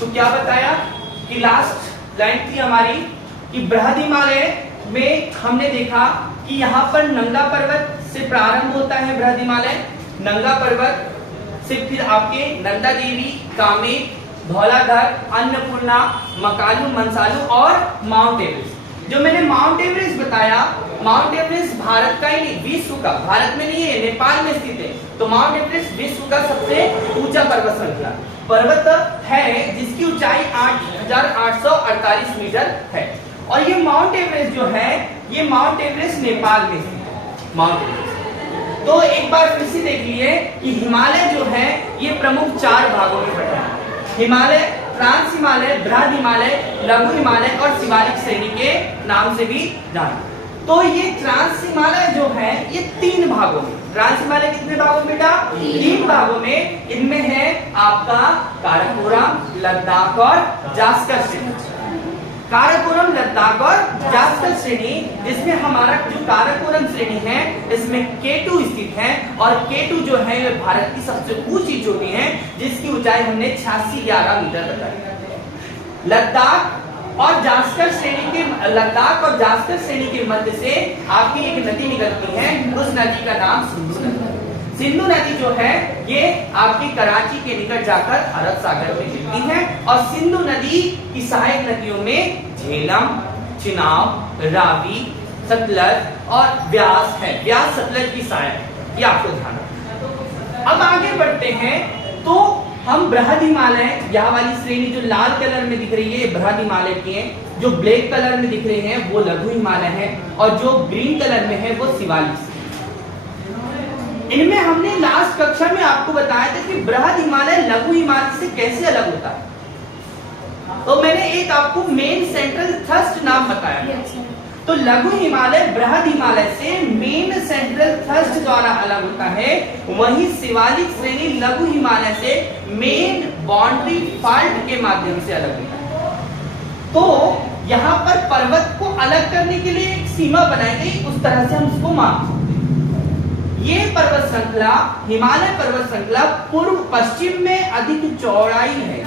तो क्या बताया कि लास्ट लाइन थी हमारी कि बृहद हिमालय में हमने देखा कि यहाँ पर नंगा पर्वत से प्रारंभ होता है बृहद हिमालय, नंगा पर्वत से फिर आपके नंदा देवी, कामेट, धौलाधर, अन्नपूर्णा, मकालू, मंसालू और माउंट एवरेस्ट। जो मैंने माउंट एवरेस्ट बताया, माउंट एवरेस्ट भारत का ही नहीं, विश्व का, भारत में नहीं है, नेपाल में स्थित है। तो माउंट एवरेस्ट विश्व का सबसे ऊंचा पर्वत श्रृंखला पर्वत है जिसकी ऊंचाई 8,848 मीटर है। और ये माउंट एवरेस्ट जो है, ये माउंट एवरेस्ट नेपाल में है, माउंट एवरेस्ट। तो एक बार फिर से देख लिए कि हिमालय जो है ये प्रमुख 4 भागों में बटा है। हिमालय, ट्रांस हिमालय, बृहद हिमालय, लघु हिमालय और शिवालिक श्रेणी के नाम से भी जाना। तो ये ट्रांस हिमालय जो है ये 3 भागों में, ट्रांस हिमालय कितने भागों में बेटा? 3 भागों में। इनमें है आपका काराकोरम, लद्दाख और जास्कर श्रेणी। काराकोरम, लद्दाख और जास्कर श्रेणी, जिसमें हमारा जो काराकोरम श्रेणी है इसमें K2 स्थित है और K2 जो है ये भारत की सबसे ऊंची चोटी है जिसकी ऊंचाई हमने 8611 मीटर बताई। लद्दाख और जास्कर श्रेणी के, लद्दाख और जास्कर श्रेणी के मध्य से आपकी एक नदी निकलती है, उस नदी का नाम सिंधु नदी। सिंधु नदी जो है ये आपकी कराची के निकट जाकर अरब सागर में मिलती है और सिंधु नदी की सहायक नदियों में झेलम, चिनाब, रावी, सतलज और व्यास है। व्यास सतलज की सहायक, ये आपको ध्यान रखना। अब आगे बढ़ते हैं तो हम बृहद हिमालय, यह वाली श्रेणी जो लाल कलर में दिख रही है ये बृहद हिमालय की है, जो ब्लैक कलर में दिख रहे हैं वो लघु हिमालय है और जो ग्रीन कलर में है वो शिवालिक। इनमें हमने लास्ट कक्षा में आपको बताया था कि बृहद हिमालय लघु हिमालय से कैसे अलग होता है। तो मैंने एक आपको मेन सेंट्रल थ्रस्ट नाम बताया। तो लघु हिमालय बृहद हिमालय से मेन सेंट्रल थ्रस्ट द्वारा अलग होता है, वहीं शिवालिक श्रेणी लघु हिमालय से मेन बाउंड्री फॉल्ट के माध्यम से अलग होता है। तो यहाँ पर पर्वत को अलग करने के लिए एक सीमा बनाई गई, उस तरह से हम उसको मानते हैं। ये पर्वत श्रृंखला, हिमालय पर्वत श्रृंखला पूर्व पश्चिम में अधिक चौड़ाई है,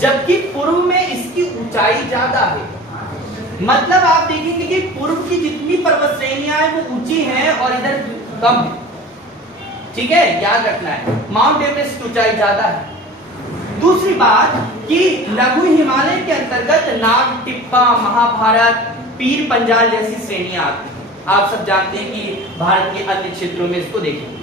जबकि पूर्व में इसकी ऊंचाई ज्यादा है। मतलब आप देखेंगे कि पूर्व की जितनी पर्वत श्रेणियां हैं वो ऊंची हैं और इधर कम है। ठीक है, याद रखना है, माउंट एवरेस्ट की ऊंचाई ज्यादा है। दूसरी बात कि लघु हिमालय के अंतर्गत नाग टिप्पा, महाभारत, पीर पंजाल जैसी श्रेणियां आती हैं। आप सब जानते हैं कि भारत के अन्य क्षेत्रों में इसको देखेंगे।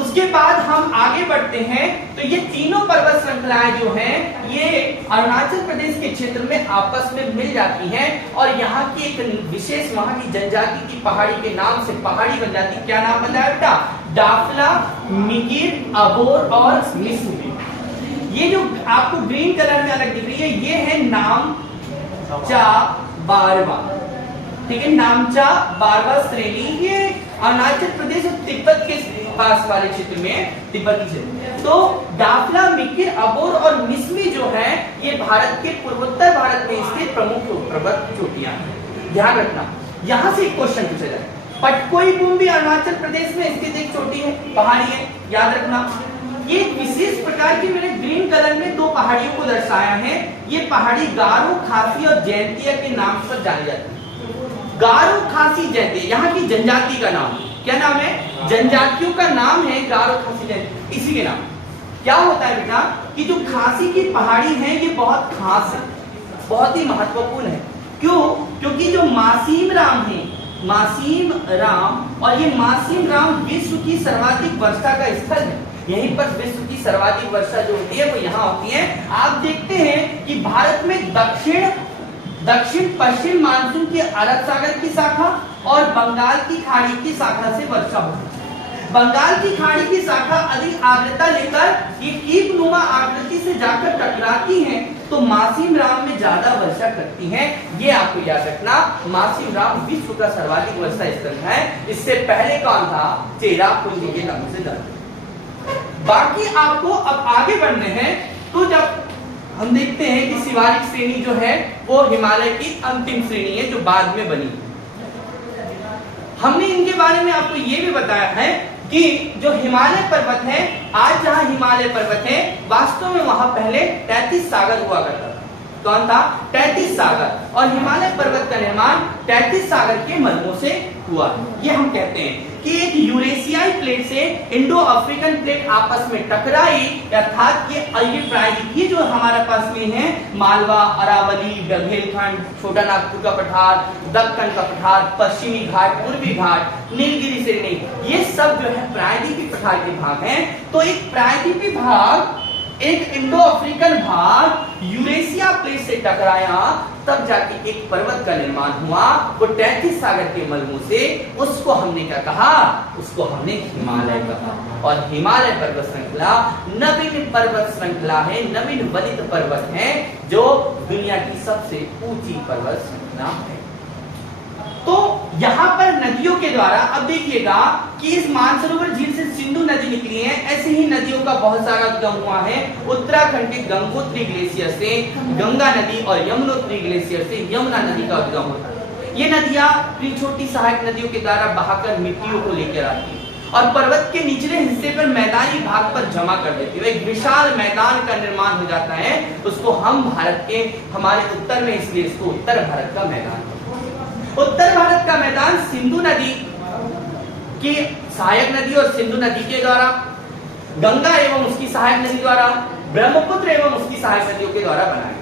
उसके बाद हम आगे बढ़ते हैं तो ये तीनों पर्वत श्रृंखलाएं जो हैं ये अरुणाचल प्रदेश के क्षेत्र में आपस में मिल जाती हैं और यहाँ की एक विशेष, वहां की जनजाति की पहाड़ी के नाम से पहाड़ी बन जाती है। क्या नाम बताया बेटा? डाफला, मिगिर, अबोर और मिसमी। ये जो आपको ग्रीन कलर में अलग दिख रही है ये है नामचा बारवा। ठीक है, नामचा बारवा श्रेणी ये अरुणाचल प्रदेश और तिब्बत के पास वाले क्षेत्र में, तिब्बती क्षेत्र। तो डाफला, मिकिर, अबोर और मिसमी जो है ये भारत के पूर्वोत्तर भारत में स्थित प्रमुख पर्वत चोटियां हैं। ध्यान रखना, यहां से एक क्वेश्चन पूछा जाए। पटकोई बूम भी अरुणाचल प्रदेश में स्थित एक चोटी है, पहाड़ी है, याद रखना। ये विशेष प्रकार की मैंने ग्रीन कलर में 2 पहाड़ियों को दर्शाया है। ये पहाड़ी गारो, खासी और जयंतिया के नाम पर जानी जाती है। गारो, खासी, जयंतिया यहाँ की जनजाति का नाम। क्या नाम है? जनजातियों का नाम है गारो, खासी, जयंतिया, इसी के नाम। क्या होता है बेटा कि जो खासी की पहाड़ी है ये बहुत खास है, बहुत ही महत्वपूर्ण है। क्यों? क्योंकि जो मासीम राम है, मासीम राम, और ये मासीम राम विश्व की सर्वाधिक वर्षा का स्थल है। यहीं पर विश्व की सर्वाधिक वर्षा जो होती है वो यहाँ होती है। आप देखते हैं कि भारत में दक्षिण पश्चिम मानसून की अरब सागर की शाखा और बंगाल की खाड़ी की शाखा से वर्षा होती है। बंगाल की खाड़ी की शाखा अधिक आर्द्रता लेकर ये कीप नुमा आकृति से जाकर टकराती हैं, तो मासीम राम में ज्यादा वर्षा करती हैं। ये आपको याद रखना, मासीम राम विश्व का सर्वाधिक वर्षा स्थल है। इससे पहले कौन था? चेरापूंजी के नाम से जाना। बाकी आपको अब आगे बढ़ने हैं तो जब हम देखते हैं कि शिवालिक श्रेणी जो है वो हिमालय की अंतिम श्रेणी है जो बाद में बनी। हमने इनके बारे में आपको ये भी बताया है कि जो हिमालय पर्वत है, आज जहां हिमालय पर्वत है वास्तव में वहां पहले 33 सागर हुआ करता था। कौन था? 33 सागर। और हिमालय पर्वत का निर्माण 33 सागर के मलबों से हुआ। ये हम कहते हैं कि एक यूरेशियाई प्लेट से इंडो अफ्रीकन प्लेट आपस में टकराई, अर्थात ये प्रायद्वीप, ये जो हमारे पास में है मालवा, अरावली, बुंदेलखंड, छोटा नागपुर का पठार, दक्कन का पठार, पश्चिमी घाट, पूर्वी घाट, नीलगिरी श्रेणी, ये सब जो है प्रायद्वीपीय पठार के भाग हैं। तो एक प्रायद्वीपीय भाग, एक इंडो अफ्रीकन भाग यूरेशिया प्लेट से टकराया, तब जाके एक पर्वत का निर्माण हुआ, वो 33 सागर के मलबों से। उसको हमने क्या कहा? उसको हमने हिमालय कहा। और हिमालय पर्वत श्रृंखला नवीन पर्वत श्रृंखला है, नवीन वलित पर्वत है, जो दुनिया की सबसे ऊंची पर्वत श्रृंखला है। तो यहां पर नदियों के द्वारा, अब देखिएगा कि इस मानसरोवर झील से सिंधु नदी निकली है, ऐसे ही नदियों का बहुत सारा उद्गम हुआ है। उत्तराखंड के गंगोत्री ग्लेशियर से गंगा नदी और यमुनोत्री ग्लेशियर से यमुना नदी का उद्गम होता है। ये नदियां अपनी छोटी सहायक नदियों के द्वारा बहाकर मिट्टियों को लेकर आती है और पर्वत के निचले हिस्से पर मैदानी भाग पर जमा कर देती है। एक विशाल मैदान का निर्माण हो जाता है। उसको हम भारत के, हमारे उत्तर में, इसलिए इसको उत्तर भारत का मैदान, उत्तर भारत का मैदान सिंधु नदी की सहायक नदी और सिंधु नदी के द्वारा, गंगा एवं उसकी सहायक नदी द्वारा, ब्रह्मपुत्र एवं उसकी सहायक नदियों के द्वारा बना है।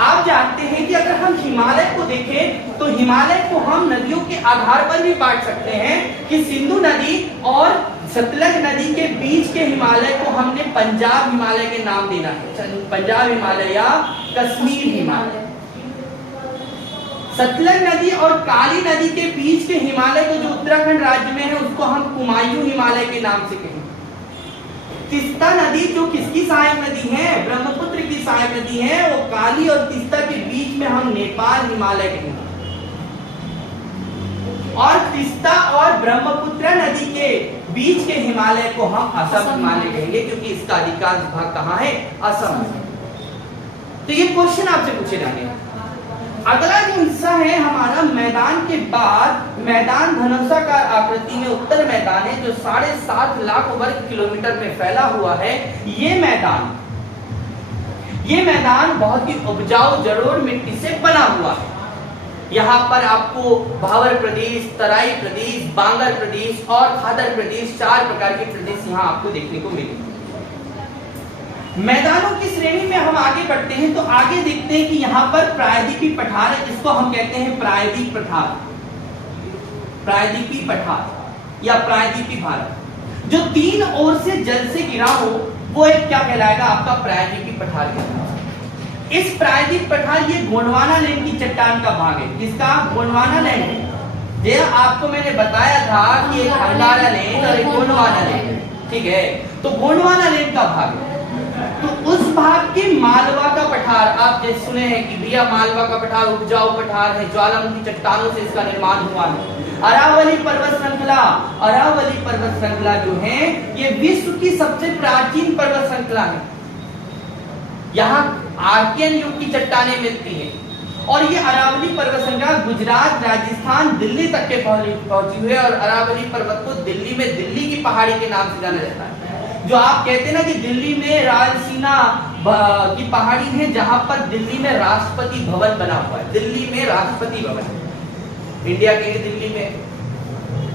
आप जानते हैं कि अगर हम हिमालय को देखें तो हिमालय को हम नदियों के आधार पर भी बांट सकते हैं कि सिंधु नदी और सतलज नदी के बीच के हिमालय को हमने पंजाब हिमालय के नाम देना है, पंजाब हिमालय या कश्मीर हिमालय। सतलज नदी और काली नदी के बीच के हिमालय को, जो उत्तराखंड राज्य में है, उसको हम कुमायूं हिमालय के नाम से कहेंगे। तीस्ता नदी जो किसकी सहायक नदी है? ब्रह्मपुत्र की सहायक नदी है, वो काली और तीस्ता के बीच में हम नेपाल हिमालय कहेंगे। और तीस्ता और ब्रह्मपुत्र नदी के बीच के हिमालय को हम असम हिमालय कहेंगे, क्योंकि इसका अधिकांश भाग कहाँ है? असम। तो ये क्वेश्चन आपसे पूछे जाएंगे। अगला जो हिस्सा है हमारा, मैदान के बाद मैदान धनुषाकार आकृति में उत्तर मैदान है, जो 7.5 लाख वर्ग किलोमीटर में फैला हुआ है। ये मैदान बहुत ही उपजाऊ जलोढ़ मिट्टी से बना हुआ है। यहाँ पर आपको भावर प्रदेश, तराई प्रदेश, बांगर प्रदेश और खादर प्रदेश, 4 प्रकार के प्रदेश यहाँ आपको देखने को मिलेंगे। मैदानों की श्रेणी में हम आगे बढ़ते हैं तो आगे देखते हैं कि यहाँ पर प्रायद्वीपीय पठार है, जिसको हम कहते हैं प्रायद्वीप पठार, प्रायद्वीपीय पठार या प्रायद्वीपीय भारत। जो 3 ओर से जल से घिरा हो वो एक क्या कहलाएगा? आपका प्रायद्वीपीय पठार कहलाएगा। इस प्रायद्वीप पठार, ये गोंडवाना लैंड की चट्टान का भाग है। किसका? गोंडवाना लैंड। ये आपको मैंने बताया था कि एक अंगारा लैंड और एक गोंडवाना लैंड, ठीक है? तो गोंडवाना लैंड का भाग है। तो उस भाग के मालवा का पठार, आप जैसे सुने हैं कि भैया मालवा का पठार उपजाऊ पठार है, ज्वालामुखी चट्टानों से इसका निर्माण हुआ है। अरावली पर्वत श्रृंखला, अरावली पर्वत श्रृंखला जो है ये विश्व की सबसे प्राचीन पर्वत श्रृंखला है। यहाँ आर्कियन युग की चट्टानें मिलती हैं और ये अरावली पर्वत श्रृंखला गुजरात, राजस्थान, दिल्ली तक के पहुंची हुई है। और अरावली पर्वत को दिल्ली में दिल्ली की पहाड़ी के नाम से जाना जाता है। जो आप कहते हैं ना कि दिल्ली में रायसीना की पहाड़ी है, जहां पर दिल्ली में राष्ट्रपति भवन बना हुआ है। दिल्ली में राष्ट्रपति भवन, इंडिया के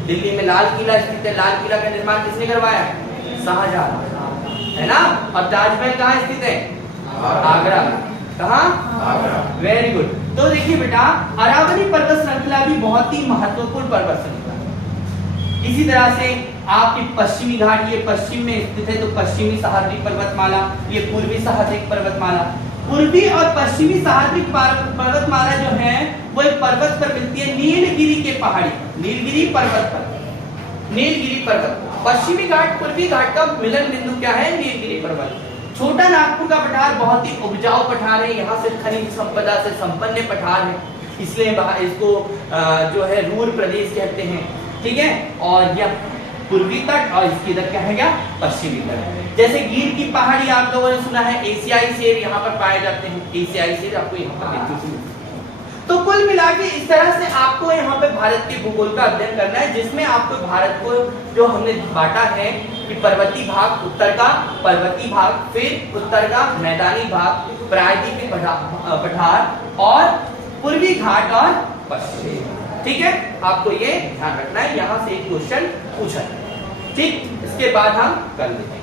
दिल्ली में लाल किला स्थित है। लाल किला का निर्माण किसने करवाया? शाहजहां, है ना? और ताजमहल कहाँ स्थित है? आगरा। कहाँ? आगरा। Very good. तो देखिए बेटा, अरावली पर्वत श्रृंखला भी बहुत ही महत्वपूर्ण पर्वत श्रृंखला। इसी तरह से आपकी पश्चिमी घाट, ये पश्चिम में स्थित है, तो पश्चिमी सह्याद्री पर्वतमाला, ये पूर्वी सह्याद्री पर्वतमाला। पूर्वी और पश्चिमी सह्याद्री पर्वतमाला जो है वो एक पर्वत पर मिलती है, नीलगिरी के पहाड़ी, नीलगिरी पर्वत पर, नीलगिरी पर्वत। पश्चिमी घाट पूर्वी घाट का मिलन बिंदु क्या है? नीलगिरी पर्वत। छोटा नागपुर का पठार बहुत ही उपजाऊ पठार है, यहाँ से खनिज संपदा से संपन्न पठार है, इसलिए इसको जो है रूर प्रदेश कहते हैं, ठीक है? और यह पूर्वी तट और इसकी इधर क्या है क्या? पश्चिमी तट। जैसे गिर की पहाड़ी आप लोगों ने सुना है, एशियाई शेर यहाँ पर पाए जाते हैं। एशियाई शेर आपको यहाँ पर देखने को मिलते हैं। तो कुल मिला के इस तरह से आपको यहाँ पे भारत के भूगोल का अध्ययन करना है, जिसमें आपको भारत को जो हमने बांटा है कि पर्वतीय भाग उत्तर का, पर्वतीय भाग फिर उत्तर का मैदानी भाग, प्रायद्वीपीय पठार और पूर्वी घाट और पश्चिम। ठीक है, आपको ये ध्यान रखना है, यहां से एक क्वेश्चन पूछा है। ठीक, इसके बाद हम कर लेते हैं।